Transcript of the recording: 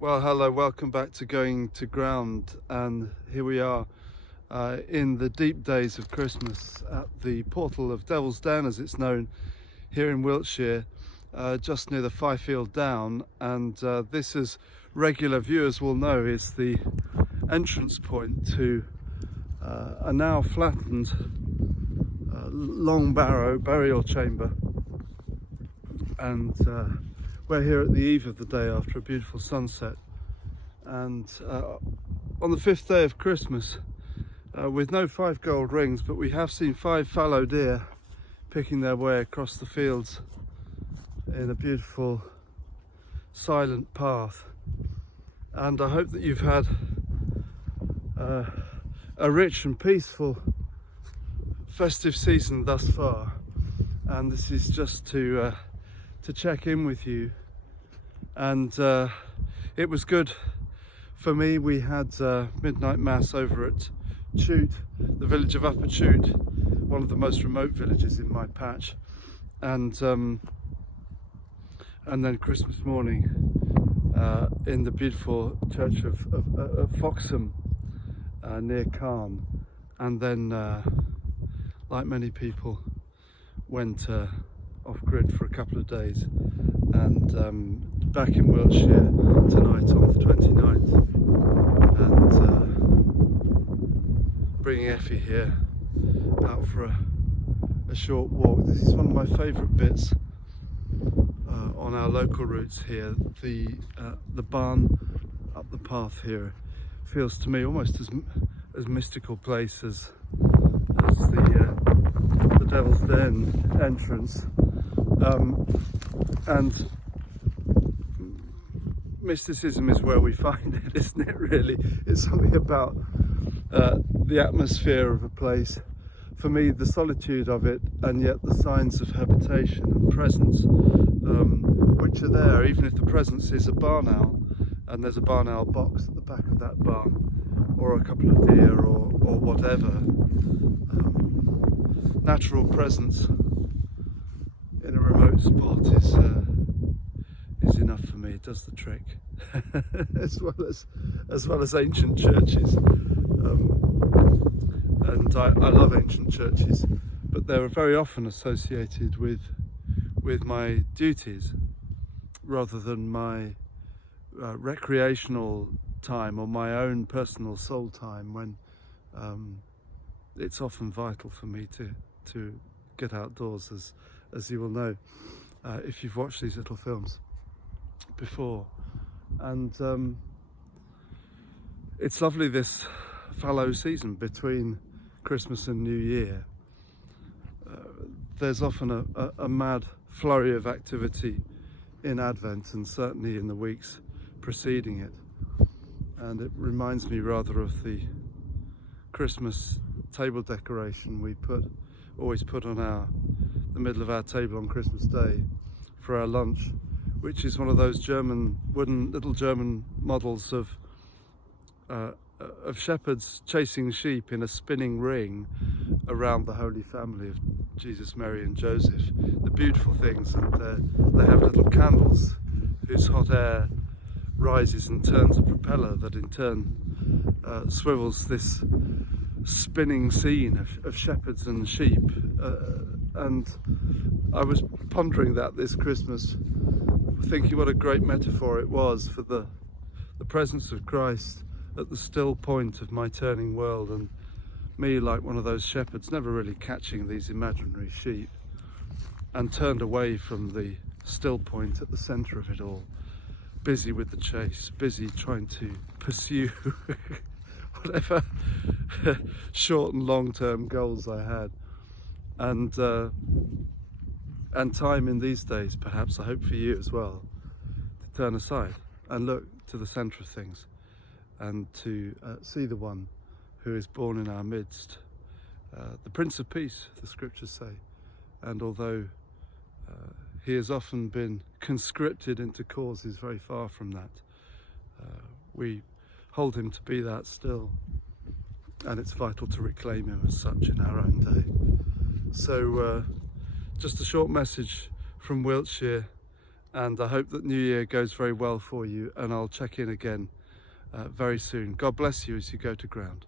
Well, hello, welcome back to Going to Ground, and here we are in the deep days of Christmas at the portal of Devil's Den, as it's known, here in Wiltshire, just near the Fifield Down. And this, as regular viewers will know, is the entrance point to a now flattened long barrow burial chamber. And we're here at the eve of the day after a beautiful sunset, and on the fifth day of Christmas, with no 5 gold rings, but we have seen 5 fallow deer picking their way across the fields in a beautiful silent path. And I hope that you've had a rich and peaceful festive season thus far, and this is just to check in with you. And it was good for me. We had midnight mass over at Chute, the village of Upper Chute, one of the most remote villages in my patch, and then Christmas morning in the beautiful church of Foxham near Calne, and then like many people went off-grid for a couple of days, and back in Wiltshire tonight on the 29th, and bringing Effie here out for a short walk. This is one of my favourite bits on our local routes here. The barn up the path here feels to me almost as mystical place as the Devil's Den entrance. And mysticism is where we find it, isn't it, really? It's something about the atmosphere of a place, for me, the solitude of it, and yet the signs of habitation and presence, which are there, even if the presence is a barn owl, and there's a barn owl box at the back of that barn, or a couple of deer, or whatever. Natural presence in a remote spot is enough for me. It does the trick. as well as ancient churches, and I love ancient churches, but they're very often associated with my duties rather than my recreational time or my own personal soul time, when it's often vital for me to get outdoors, as you will know if you've watched these little films before. And it's lovely this fallow season between Christmas and New Year. There's often a mad flurry of activity in Advent, and certainly in the weeks preceding it, and it reminds me rather of the Christmas table decoration we always put on the middle of our table on Christmas Day for our lunch, which is one of those little German models of shepherds chasing sheep in a spinning ring around the Holy Family of Jesus, Mary and Joseph. The beautiful things, and they have little candles whose hot air rises and turns a propeller that in turn swivels this spinning scene of shepherds and sheep. And I was pondering that this Christmas, thinking what a great metaphor it was for the presence of Christ at the still point of my turning world, and me, like one of those shepherds, never really catching these imaginary sheep, and turned away from the still point at the centre of it all, busy with the chase, busy trying to pursue whatever short and long-term goals I had. And time in these days, perhaps, I hope for you as well, to turn aside and look to the centre of things, and to see the one who is born in our midst, the Prince of Peace, the scriptures say. And although he has often been conscripted into causes very far from that, we hold him to be that still, and it's vital to reclaim him as such in our own day. So just a short message from Wiltshire and I hope that New Year goes very well for you, and I'll check in again very soon. God bless you as you go to ground.